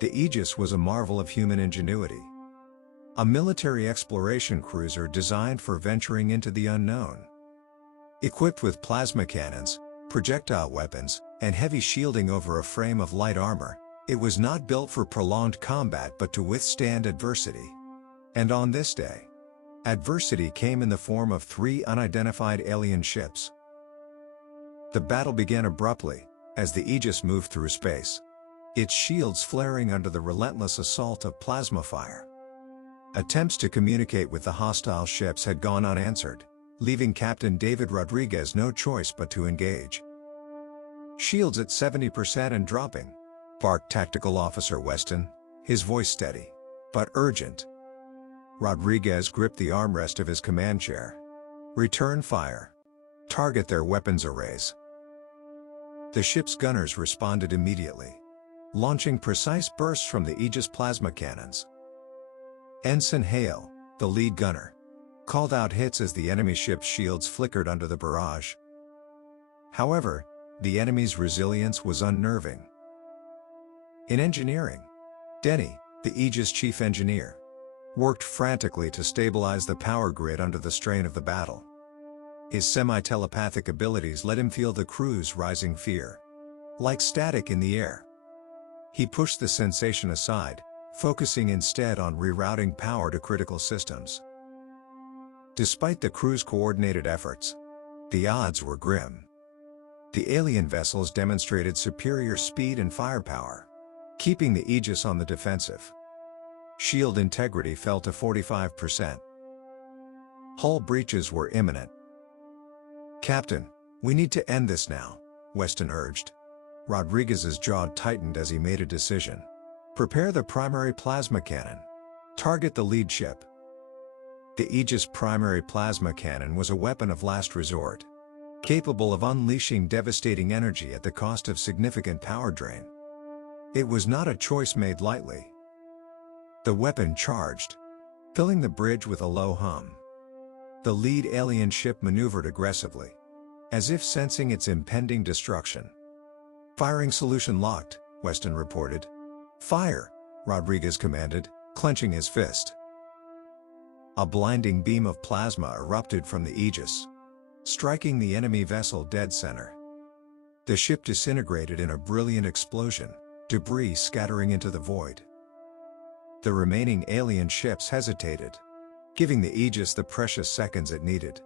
The Aegis was a marvel of human ingenuity. A military exploration cruiser designed for venturing into the unknown. Equipped with plasma cannons, projectile weapons, and heavy shielding over a frame of light armor, it was not built for prolonged combat but to withstand adversity. And on this day, adversity came in the form of 3 unidentified alien ships. The battle began abruptly, as the Aegis moved through space, its shields flaring under the relentless assault of plasma fire. Attempts to communicate with the hostile ships had gone unanswered, leaving Captain David Rodriguez no choice but to engage. "Shields at 70% and dropping," barked Tactical Officer Weston, his voice steady, but urgent. Rodriguez gripped the armrest of his command chair. "Return fire. Target their weapons arrays." The ship's gunners responded immediately, launching precise bursts from the Aegis plasma cannons. Ensign Hale, the lead gunner, called out hits as the enemy ship's shields flickered under the barrage. However, the enemy's resilience was unnerving. In engineering, Denny, the Aegis chief engineer, worked frantically to stabilize the power grid under the strain of the battle. His semi-telepathic abilities let him feel the crew's rising fear, like static in the air. He pushed the sensation aside, focusing instead on rerouting power to critical systems. Despite the crew's coordinated efforts, the odds were grim. The alien vessels demonstrated superior speed and firepower, keeping the Aegis on the defensive. Shield integrity fell to 45%. Hull breaches were imminent. "Captain, we need to end this now," Weston urged. Rodriguez's jaw tightened as he made a decision. "Prepare the primary plasma cannon. Target the lead ship." The Aegis primary plasma cannon was a weapon of last resort, capable of unleashing devastating energy at the cost of significant power drain. It was not a choice made lightly. The weapon charged, filling the bridge with a low hum. The lead alien ship maneuvered aggressively, as if sensing its impending destruction. "Firing solution locked," Weston reported. "Fire," Rodriguez commanded, clenching his fist. A blinding beam of plasma erupted from the Aegis, striking the enemy vessel dead center. The ship disintegrated in a brilliant explosion, debris scattering into the void. The remaining alien ships hesitated, giving the Aegis the precious seconds it needed.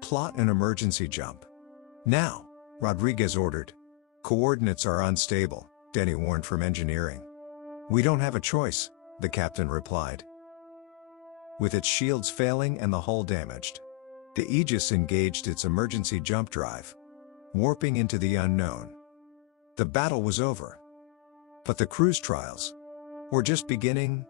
"Plot an emergency jump. Now," Rodriguez ordered. "Coordinates are unstable," Denny warned from engineering. "We don't have a choice," the captain replied. With its shields failing and the hull damaged, the Aegis engaged its emergency jump drive, warping into the unknown. The battle was over. But the cruise trials were just beginning.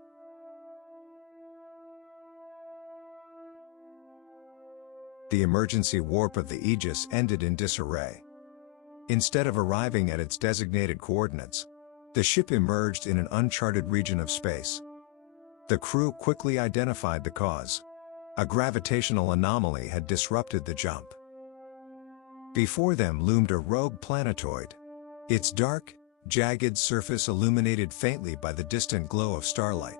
The emergency warp of the Aegis ended in disarray. Instead of arriving at its designated coordinates, the ship emerged in an uncharted region of space. The crew quickly identified the cause. A gravitational anomaly had disrupted the jump. Before them loomed a rogue planetoid, its dark, jagged surface illuminated faintly by the distant glow of starlight.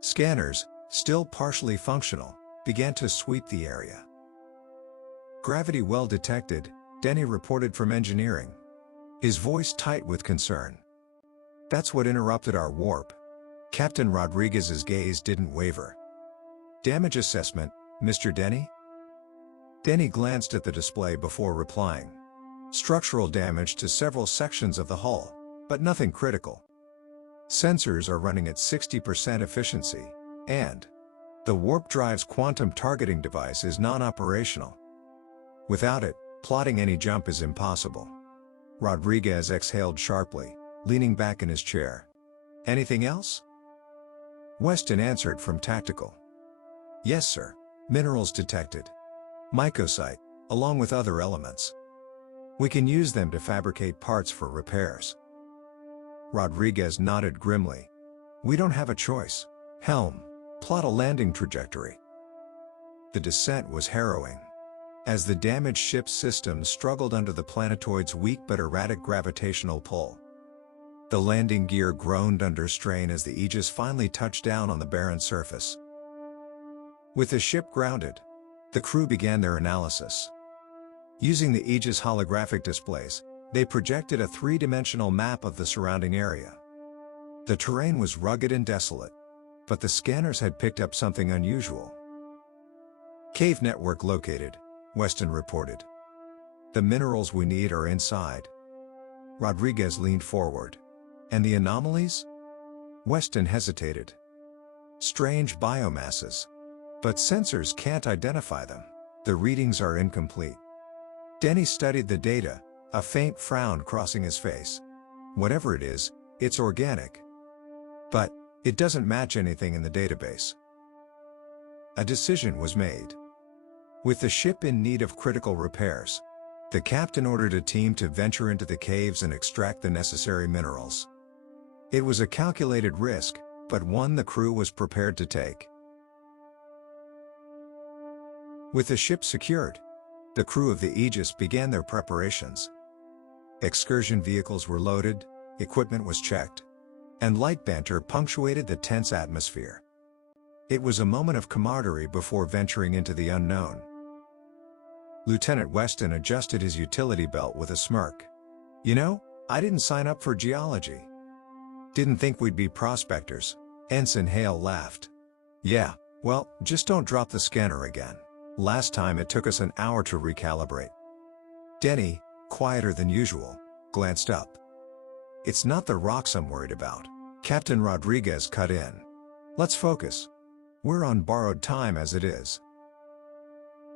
Scanners, still partially functional, began to sweep the area. "Gravity well detected," Denny reported from engineering, his voice tight with concern. "That's what interrupted our warp." Captain Rodriguez's gaze didn't waver. "Damage assessment, Mr. Denny?" Denny glanced at the display before replying. "Structural damage to several sections of the hull, but nothing critical. Sensors are running at 60% efficiency, and the warp drive's quantum targeting device is non-operational. Without it, plotting any jump is impossible." Rodriguez exhaled sharply, leaning back in his chair. "Anything else?" Weston answered from tactical. "Yes, sir. Minerals detected. Mycosite, along with other elements. We can use them to fabricate parts for repairs." Rodriguez nodded grimly. "We don't have a choice. Helm, plot a landing trajectory." The descent was harrowing, as the damaged ship's systems struggled under the planetoid's weak but erratic gravitational pull. The landing gear groaned under strain as the Aegis finally touched down on the barren surface. With the ship grounded, the crew began their analysis. Using the Aegis holographic displays, they projected a three-dimensional map of the surrounding area. The terrain was rugged and desolate, but the scanners had picked up something unusual. "Cave network located," Weston reported. "The minerals we need are inside." Rodriguez leaned forward. "And the anomalies?" Weston hesitated. "Strange biomasses. But sensors can't identify them. The readings are incomplete." Denny studied the data, a faint frown crossing his face. "Whatever it is, it's organic. But it doesn't match anything in the database." A decision was made. With the ship in need of critical repairs, the captain ordered a team to venture into the caves and extract the necessary minerals. It was a calculated risk, but one the crew was prepared to take. With the ship secured, the crew of the Aegis began their preparations. Excursion vehicles were loaded, equipment was checked, and light banter punctuated the tense atmosphere. It was a moment of camaraderie before venturing into the unknown. Lieutenant Weston adjusted his utility belt with a smirk. "You know, I didn't sign up for geology." "Didn't think we'd be prospectors," Ensign Hale laughed. "Yeah, well, just don't drop the scanner again. Last time it took us an hour to recalibrate." Denny, quieter than usual, glanced up. "It's not the rocks I'm worried about," Captain Rodriguez cut in. "Let's focus. We're on borrowed time as it is."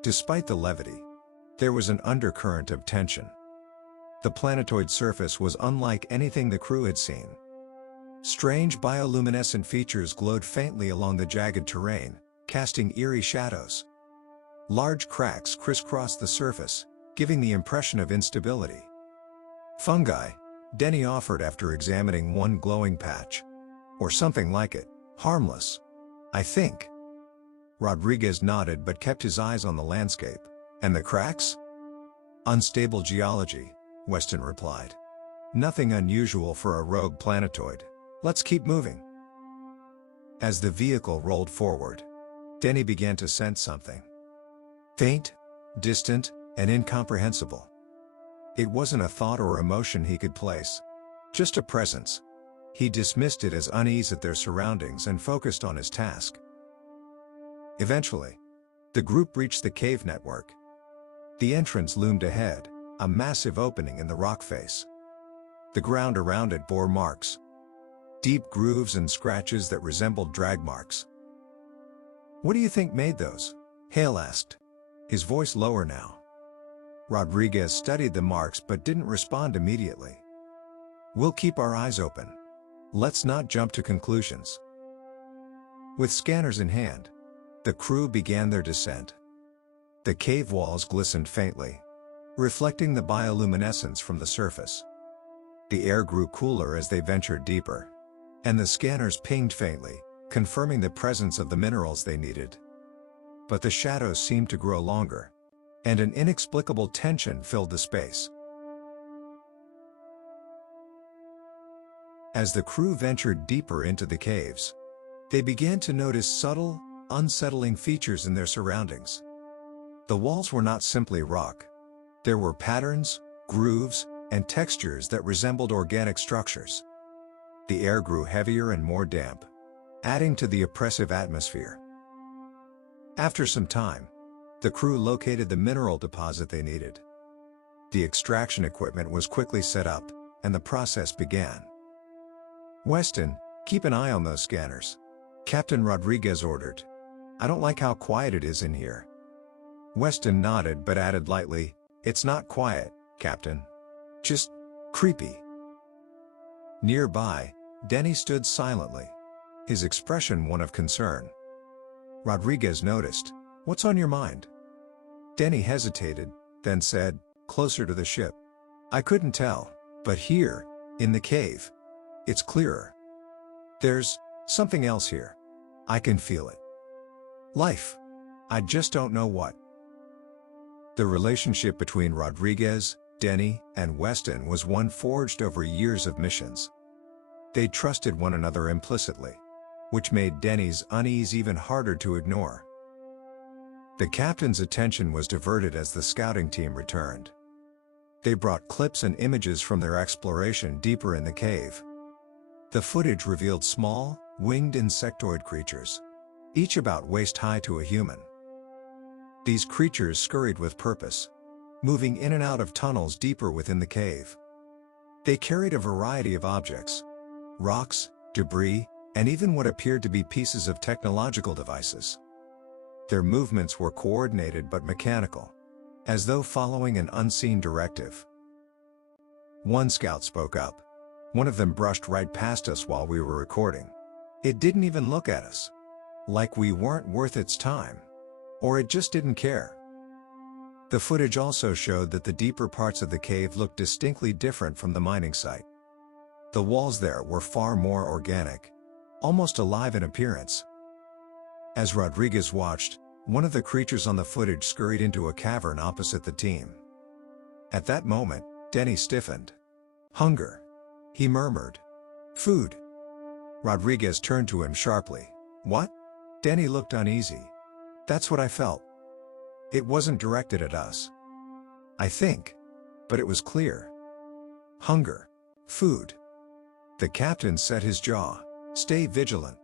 Despite the levity, there was an undercurrent of tension. The planetoid surface was unlike anything the crew had seen. Strange bioluminescent features glowed faintly along the jagged terrain, casting eerie shadows. Large cracks crisscrossed the surface, giving the impression of instability. "Fungi," Denny offered after examining one glowing patch. "Or something like it. Harmless, I think." Rodriguez nodded but kept his eyes on the landscape. "And the cracks?" "Unstable geology," Weston replied. "Nothing unusual for a rogue planetoid. Let's keep moving." As the vehicle rolled forward, Denny began to sense something. Faint, distant, and incomprehensible. It wasn't a thought or emotion he could place. Just a presence. He dismissed it as unease at their surroundings and focused on his task. Eventually, the group reached the cave network. The entrance loomed ahead, a massive opening in the rock face. The ground around it bore marks. Deep grooves and scratches that resembled drag marks. "What do you think made those?" Hale asked, his voice lower now. Rodriguez studied the marks but didn't respond immediately. "We'll keep our eyes open. Let's not jump to conclusions." With scanners in hand, the crew began their descent. The cave walls glistened faintly, reflecting the bioluminescence from the surface. The air grew cooler as they ventured deeper, and the scanners pinged faintly, confirming the presence of the minerals they needed. But the shadows seemed to grow longer, and an inexplicable tension filled the space. As the crew ventured deeper into the caves, they began to notice subtle, unsettling features in their surroundings. The walls were not simply rock. There were patterns, grooves, and textures that resembled organic structures. The air grew heavier and more damp, adding to the oppressive atmosphere. After some time, the crew located the mineral deposit they needed. The extraction equipment was quickly set up, and the process began. "Weston, keep an eye on those scanners," Captain Rodriguez ordered. "I don't like how quiet it is in here." Weston nodded but added lightly, "It's not quiet, Captain. Just creepy." Nearby, Denny stood silently, his expression one of concern. Rodriguez noticed, "What's on your mind?" Denny hesitated, then said, "Closer to the ship." "I couldn't tell, but here, in the cave, it's clearer. There's something else here. I can feel it. Life. I just don't know what." The relationship between Rodriguez, Denny, and Weston was one forged over years of missions. They trusted one another implicitly, which made Denny's unease even harder to ignore. The captain's attention was diverted as the scouting team returned. They brought clips and images from their exploration deeper in the cave. The footage revealed small, winged insectoid creatures, each about waist-high to a human. These creatures scurried with purpose, moving in and out of tunnels deeper within the cave. They carried a variety of objects: rocks, debris, and even what appeared to be pieces of technological devices. Their movements were coordinated but mechanical, as though following an unseen directive. One scout spoke up. One of them brushed right past us while we were recording. It didn't even look at us. Like we weren't worth its time. Or it just didn't care. The footage also showed that the deeper parts of the cave looked distinctly different from the mining site. The walls there were far more organic, almost alive in appearance. As Rodriguez watched, one of the creatures on the footage scurried into a cavern opposite the team. At that moment, Denny stiffened. "Hunger," he murmured. "Food." Rodriguez turned to him sharply. "What?" Denny looked uneasy. "That's what I felt." It wasn't directed at us, I think, but it was clear. Hunger. Food. The captain set his jaw. "Stay vigilant.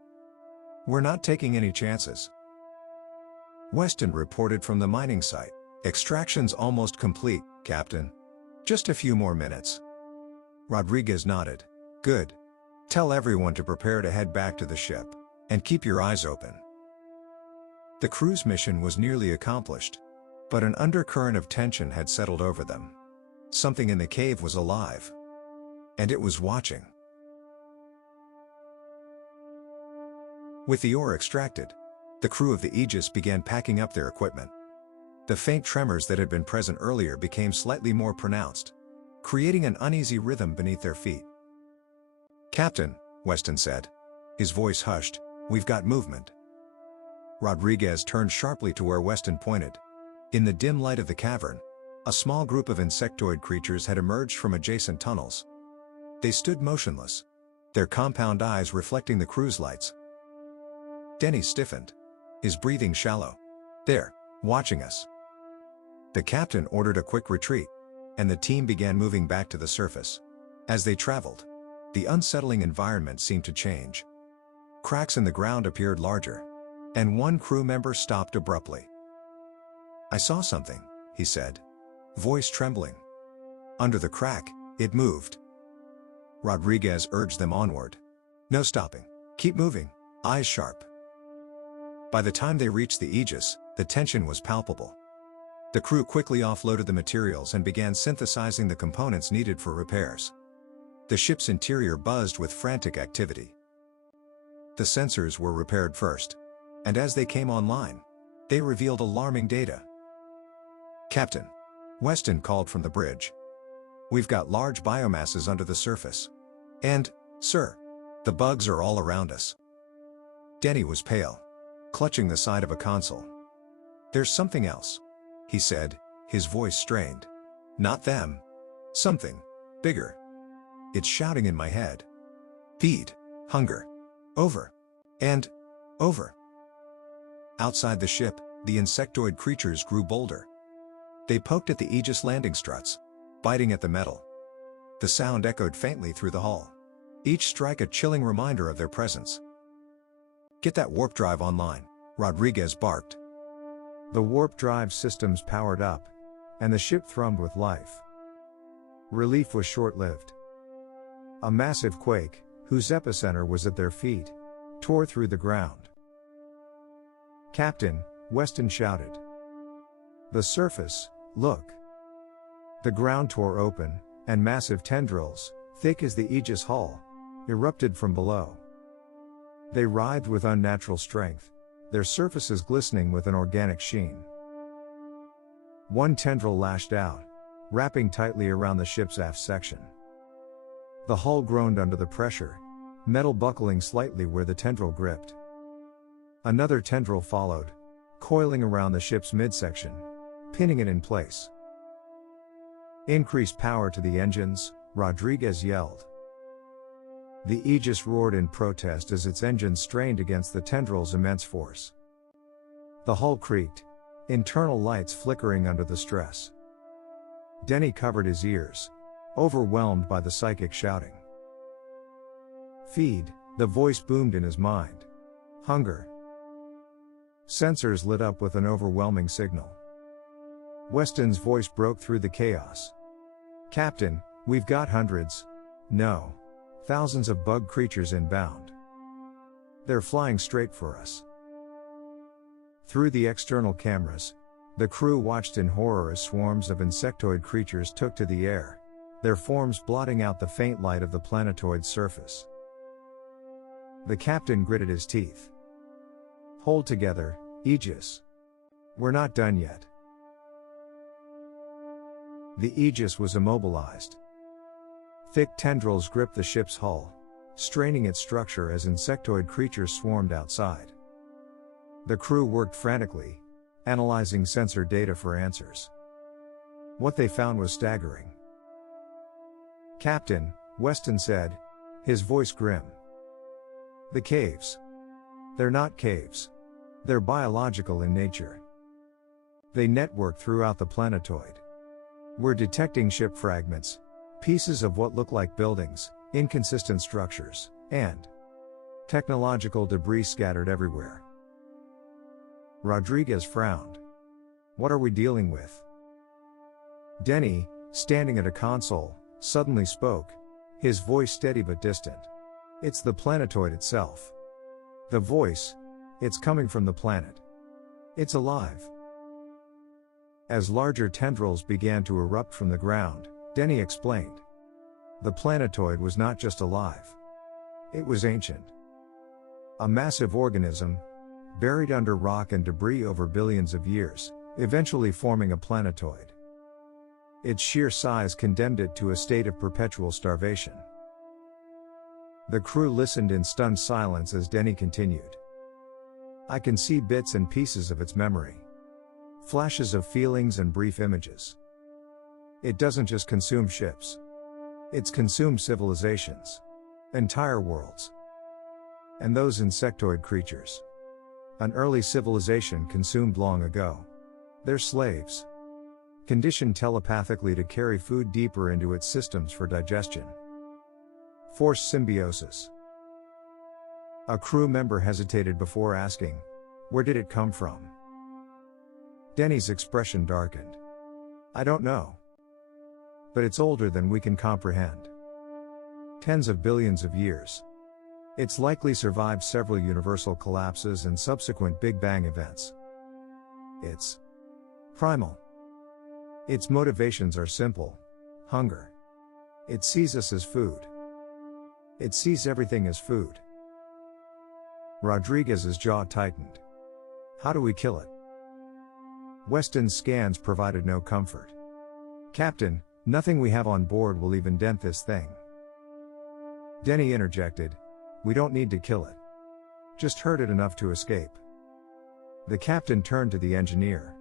We're not taking any chances." Weston reported from the mining site. "Extraction's almost complete, Captain. Just a few more minutes." Rodriguez nodded. "Good. Tell everyone to prepare to head back to the ship. And keep your eyes open." The crew's mission was nearly accomplished, but an undercurrent of tension had settled over them. Something in the cave was alive. And it was watching. With the ore extracted, the crew of the Aegis began packing up their equipment. The faint tremors that had been present earlier became slightly more pronounced, creating an uneasy rhythm beneath their feet. "Captain," Weston said. His voice hushed, "We've got movement." Rodriguez turned sharply to where Weston pointed. In the dim light of the cavern, a small group of insectoid creatures had emerged from adjacent tunnels. They stood motionless, their compound eyes reflecting the crew's lights. Denny stiffened, his breathing shallow. "They're watching us." The captain ordered a quick retreat, and the team began moving back to the surface. As they traveled, the unsettling environment seemed to change. Cracks in the ground appeared larger, and one crew member stopped abruptly. "I saw something," he said, voice trembling. Under the crack, it moved. Rodriguez urged them onward. "No stopping. Keep moving, eyes sharp." By the time they reached the Aegis, the tension was palpable. The crew quickly offloaded the materials and began synthesizing the components needed for repairs. The ship's interior buzzed with frantic activity. The sensors were repaired first, and as they came online, they revealed alarming data. "Captain," Weston called from the bridge. "We've got large biomasses under the surface. And, sir, the bugs are all around us." Denny was pale, clutching the side of a console. "There's something else," he said, his voice strained. "Not them. Something bigger. It's shouting in my head. Feed. Hunger. Over. And over." Outside the ship, the insectoid creatures grew bolder. They poked at the Aegis landing struts, biting at the metal. The sound echoed faintly through the hull, each strike a chilling reminder of their presence. "Get that warp drive online," Rodriguez barked. The warp drive systems powered up, and the ship thrummed with life. Relief was short-lived. A massive quake, whose epicenter was at their feet, tore through the ground. "Captain," Weston shouted. "The surface, look." The ground tore open, and massive tendrils, thick as the Aegis hull, erupted from below. They writhed with unnatural strength, their surfaces glistening with an organic sheen. One tendril lashed out, wrapping tightly around the ship's aft section. The hull groaned under the pressure, metal buckling slightly where the tendril gripped. Another tendril followed, coiling around the ship's midsection, pinning it in place. "Increase power to the engines," Rodriguez yelled. The Aegis roared in protest as its engines strained against the tendrils' immense force. The hull creaked, internal lights flickering under the stress. Denny covered his ears, overwhelmed by the psychic shouting. Feed, the voice boomed in his mind. Hunger. Sensors lit up with an overwhelming signal. Weston's voice broke through the chaos. Captain, we've got hundreds, no, thousands of bug creatures inbound. They're flying straight for us. Through the external cameras, the crew watched in horror as swarms of insectoid creatures took to the air, their forms blotting out the faint light of the planetoid's surface. The captain gritted his teeth. Hold together, Aegis. We're not done yet. The Aegis was immobilized. Thick tendrils gripped the ship's hull, straining its structure as insectoid creatures swarmed outside. The crew worked frantically, analyzing sensor data for answers. What they found was staggering. Captain, Weston said, his voice grim. The caves. They're not caves. They're biological in nature. They network throughout the planetoid. We're detecting ship fragments, pieces of what look like buildings, inconsistent structures, and technological debris scattered everywhere. Rodriguez frowned. What are we dealing with? Denny, standing at a console, suddenly spoke, his voice steady but distant. It's the planetoid itself. The voice, it's coming from the planet. It's alive. As larger tendrils began to erupt from the ground, Denny explained. The planetoid was not just alive. It was ancient. A massive organism, buried under rock and debris over billions of years, eventually forming a planetoid. Its sheer size condemned it to a state of perpetual starvation. The crew listened in stunned silence as Denny continued. I can see bits and pieces of its memory. Flashes of feelings and brief images. It doesn't just consume ships. It's consumed civilizations. Entire worlds. And those insectoid creatures. An early civilization consumed long ago. They're slaves. Conditioned telepathically to carry food deeper into its systems for digestion. Forced symbiosis. A crew member hesitated before asking, where did it come from? Denny's expression darkened. I don't know. But it's older than we can comprehend. Tens of billions of years. It's likely survived several universal collapses and subsequent Big Bang events. It's primal. Its motivations are simple. Hunger. It sees us as food. It sees everything as food. Rodriguez's jaw tightened. How do we kill it? Weston's scans provided no comfort. Captain, nothing we have on board will even dent this thing. Denny interjected. We don't need to kill it. Just hurt it enough to escape. The captain turned to the engineer.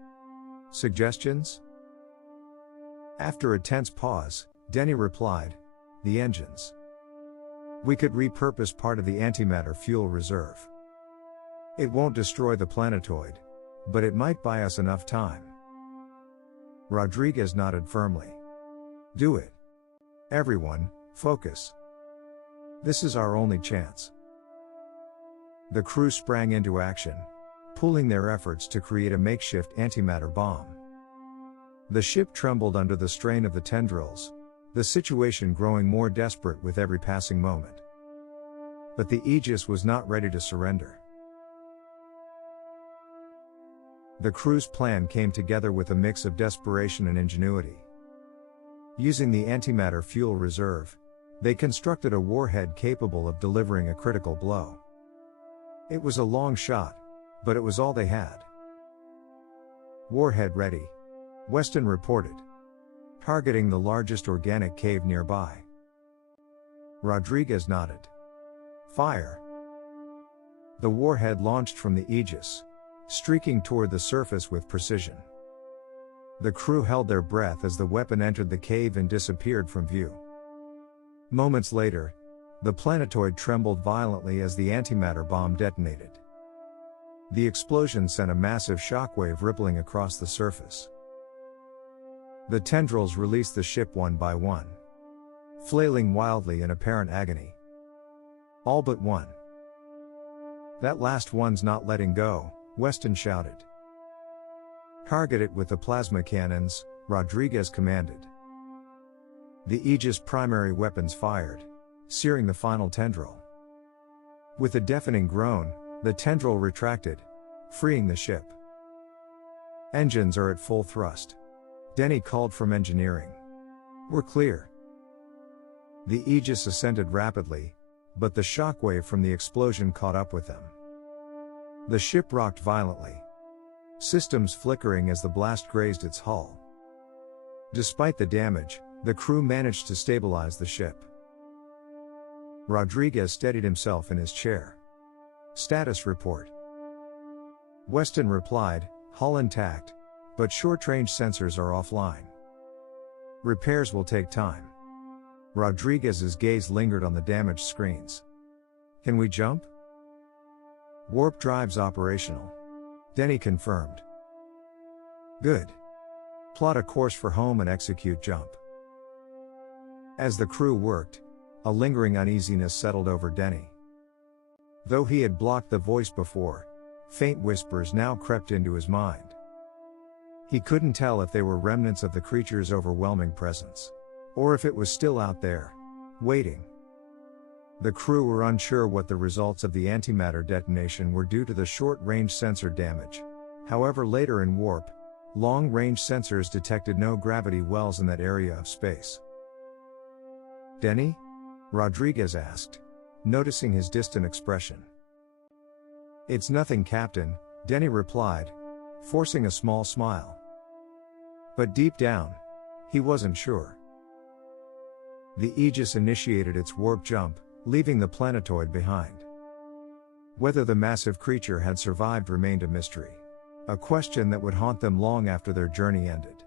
Suggestions? After a tense pause, Denny replied, the engines. We could repurpose part of the antimatter fuel reserve. It won't destroy the planetoid, but it might buy us enough time. Rodriguez nodded firmly. Do it. Everyone, focus. This is our only chance. The crew sprang into action, pooling their efforts to create a makeshift antimatter bomb. The ship trembled under the strain of the tendrils, the situation growing more desperate with every passing moment. But the Aegis was not ready to surrender. The crew's plan came together with a mix of desperation and ingenuity. Using the antimatter fuel reserve, they constructed a warhead capable of delivering a critical blow. It was a long shot, but it was all they had. Warhead ready, Weston reported. Targeting the largest organic cave nearby. Rodriguez nodded. Fire. The warhead launched from the Aegis, streaking toward the surface with precision. The crew held their breath as the weapon entered the cave and disappeared from view. Moments later, The planetoid trembled violently as the antimatter bomb detonated. The explosion sent a massive shockwave rippling across the surface. The tendrils released the ship one by one, flailing wildly in apparent agony. All but one. "That last one's not letting go," Weston shouted. "Target it with the plasma cannons," Rodriguez commanded. The Aegis primary weapons fired, searing the final tendril. With a deafening groan, the tendril retracted, freeing the ship. "Engines are at full thrust," Denny called from engineering. "We're clear." The Aegis ascended rapidly, but the shockwave from the explosion caught up with them. The ship rocked violently, systems flickering as the blast grazed its hull. Despite the damage, the crew managed to stabilize the ship. Rodriguez steadied himself in his chair. "Status report." Weston replied, "Hull intact, but short-range sensors are offline. Repairs will take time." Rodriguez's gaze lingered on the damaged screens. "Can we jump?" "Warp drive's operational," Denny confirmed. "Good. Plot a course for home and execute jump." As the crew worked, a lingering uneasiness settled over Denny. Though he had blocked the voice before, faint whispers now crept into his mind. He couldn't tell if they were remnants of the creature's overwhelming presence, or if it was still out there, waiting. The crew were unsure what the results of the antimatter detonation were due to the short-range sensor damage. However, later in warp, long-range sensors detected no gravity wells in that area of space. "Denny?" Rodriguez asked, noticing his distant expression. "It's nothing, Captain," Denny replied, forcing a small smile. But deep down, he wasn't sure. The Aegis initiated its warp jump, leaving the planetoid behind. Whether the massive creature had survived remained a mystery, a question that would haunt them long after their journey ended.